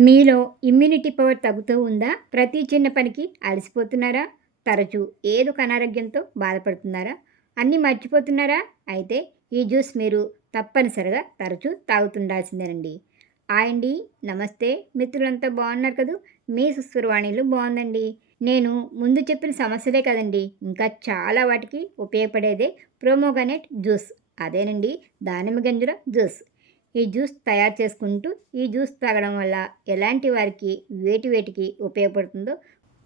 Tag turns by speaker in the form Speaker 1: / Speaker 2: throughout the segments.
Speaker 1: మీలో immunity power తగ్గుతూ ఉందా? ప్రతి చిన్న పనికి అలసిపోతున్నారా? తరచూ ఏదో అనారోగ్యంతో బాధపడుతున్నారా? అన్నీ మర్చిపోతున్నారా? అయితే ఈ జ్యూస్ మీరు తప్పనిసరిగా తరచూ తాగుతుండాల్సిందేనండి. ఆయండి నమస్తే. మిత్రులంతా బాగున్నారు కదూ? మీ సుస్వరవాణిలు బాగుందండి. నేను ముందు చెప్పిన సమస్యలే కదండి. ఇంకా చాలా వాటికి ఉపయోగపడేదే ప్రోమోగనెట్ జ్యూస్. అదేనండి దానిమ్మ గింజల జ్యూస్. ఈ జ్యూస్ తయారు చేసుకుంటూ ఈ జ్యూస్ తాగడం వల్ల ఎలాంటి వారికి వేటి వేటికి ఉపయోగపడుతుందో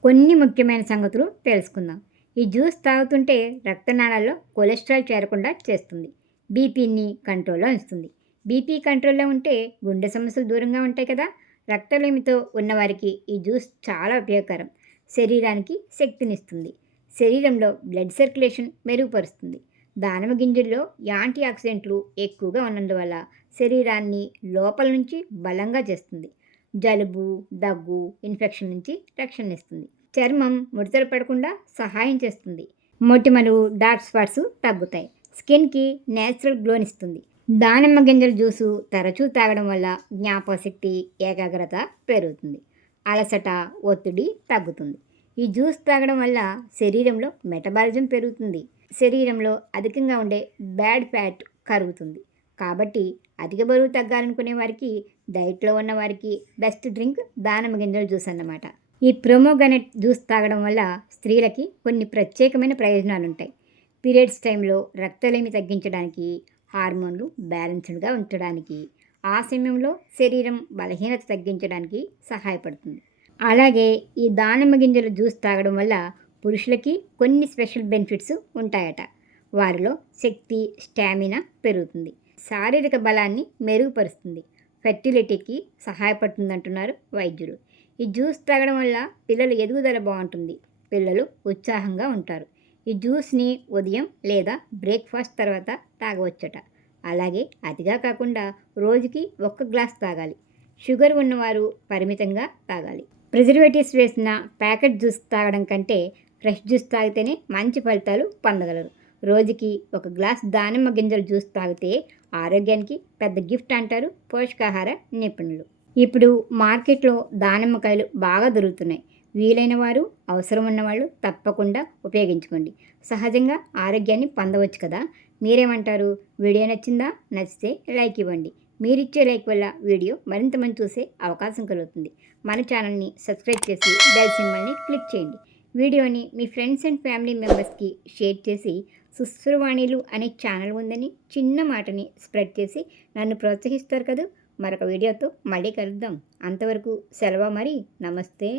Speaker 1: కొన్ని ముఖ్యమైన సంగతులు తెలుసుకుందాం. ఈ జ్యూస్ తాగుతుంటే రక్తనాళాల్లో కొలెస్ట్రాల్ చేరకుండా చేస్తుంది. బీపీని కంట్రోల్లో ఉంచుతుంది. బీపీ కంట్రోల్లో ఉంటే గుండె సమస్యలు దూరంగా ఉంటాయి కదా. రక్తలేమితో ఉన్నవారికి ఈ జ్యూస్ చాలా ఉపయోగకరం. శరీరానికి శక్తినిస్తుంది. శరీరంలో బ్లడ్ సర్క్యులేషన్ మెరుగుపరుస్తుంది. దానిమ్మ గింజల్లో యాంటీ ఆక్సిడెంట్లు ఎక్కువగా ఉన్నందువల్ల శరీరాన్ని లోపల నుంచి బలంగా చేస్తుంది. జలుబు దగ్గు ఇన్ఫెక్షన్ నుంచి రక్షణ ఇస్తుంది. చర్మం ముడతలు పడకుండా సహాయం చేస్తుంది. మొటిమలు డార్క్ స్పాట్స్ తగ్గుతాయి. స్కిన్కి నేచురల్ గ్లోనిస్తుంది దానిమ్మ గింజల జ్యూసు తరచూ తాగడం వల్ల జ్ఞాపశక్తి ఏకాగ్రత పెరుగుతుంది. అలసట ఒత్తిడి తగ్గుతుంది. ఈ జ్యూస్ తాగడం వల్ల శరీరంలో మెటబాలిజం పెరుగుతుంది. శరీరంలో అధికంగా ఉండే బ్యాడ్ ఫ్యాట్ కరుగుతుంది. కాబట్టి అధిక బరువు తగ్గాలనుకునే వారికి డైట్లో ఉన్న వారికి బెస్ట్ డ్రింక్ దానిమ్మ గింజల జ్యూస్ అన్నమాట. ఈ ప్రోమోగనెట్ జ్యూస్ తాగడం వల్ల స్త్రీలకి కొన్ని ప్రత్యేకమైన ప్రయోజనాలు ఉంటాయి. పీరియడ్స్ టైంలో రక్తలేమి తగ్గించడానికి హార్మోన్లు బ్యాలెన్స్డ్గా ఉంచడానికి ఆ సమయంలో శరీరం బలహీనత తగ్గించడానికి సహాయపడుతుంది. అలాగే ఈ దానిమ్మ గింజల జ్యూస్ తాగడం వల్ల పురుషులకి కొన్ని స్పెషల్ బెనిఫిట్స్ ఉంటాయట. వారిలో శక్తి స్టామినా పెరుగుతుంది. శారీరక బలాన్ని మెరుగుపరుస్తుంది. ఫెర్టిలిటీకి సహాయపడుతుందంటున్నారు వైద్యులు. ఈ జ్యూస్ తాగడం వల్ల పిల్లల ఎదుగుదల బాగుంటుంది. పిల్లలు ఉత్సాహంగా ఉంటారు. ఈ జ్యూస్ని ఉదయం లేదా బ్రేక్ఫాస్ట్ తర్వాత తాగవచ్చట. అలాగే అతిగా కాకుండా రోజుకి ఒక్క గ్లాస్ తాగాలి. షుగర్ ఉన్నవారు పరిమితంగా తాగాలి. ప్రిజర్వేటివ్స్ వేసిన ప్యాకెట్ జ్యూస్ తాగడం కంటే ఫ్రెష్ జ్యూస్ తాగితేనే మంచి ఫలితాలు పొందగలరు. రోజుకి ఒక గ్లాస్ దానిమ్మ గింజల జ్యూస్ తాగితే ఆరోగ్యానికి పెద్ద గిఫ్ట్ అంటారు పోషకాహార నిపుణులు. ఇప్పుడు మార్కెట్లో దానిమ్మకాయలు బాగా దొరుకుతున్నాయి. వీలైన వారు అవసరం ఉన్నవాళ్ళు తప్పకుండా ఉపయోగించుకోండి. సహజంగా ఆరోగ్యాన్ని పొందవచ్చు కదా? మీరేమంటారు? వీడియో నచ్చిందా? నచ్చితే లైక్ ఇవ్వండి. మీరిచ్చే లైక్ వల్ల వీడియో మరింత మంది చూసే అవకాశం కలుగుతుంది. మన ఛానల్ని సబ్స్క్రైబ్ చేసి బెల్ సింబల్ని క్లిక్ చేయండి. వీడియోని మీ ఫ్రెండ్స్ అండ్ ఫ్యామిలీ మెంబర్స్కి షేర్ చేసి సుశ్రువాణిలు అనే ఛానల్ ఉందని చిన్న మాటని స్ప్రెడ్ చేసి నన్ను ప్రోత్సహిస్తారు కదా? మరొక వీడియోతో మళ్ళీ కలుద్దాం. అంతవరకు సెలవు మరి. నమస్తే.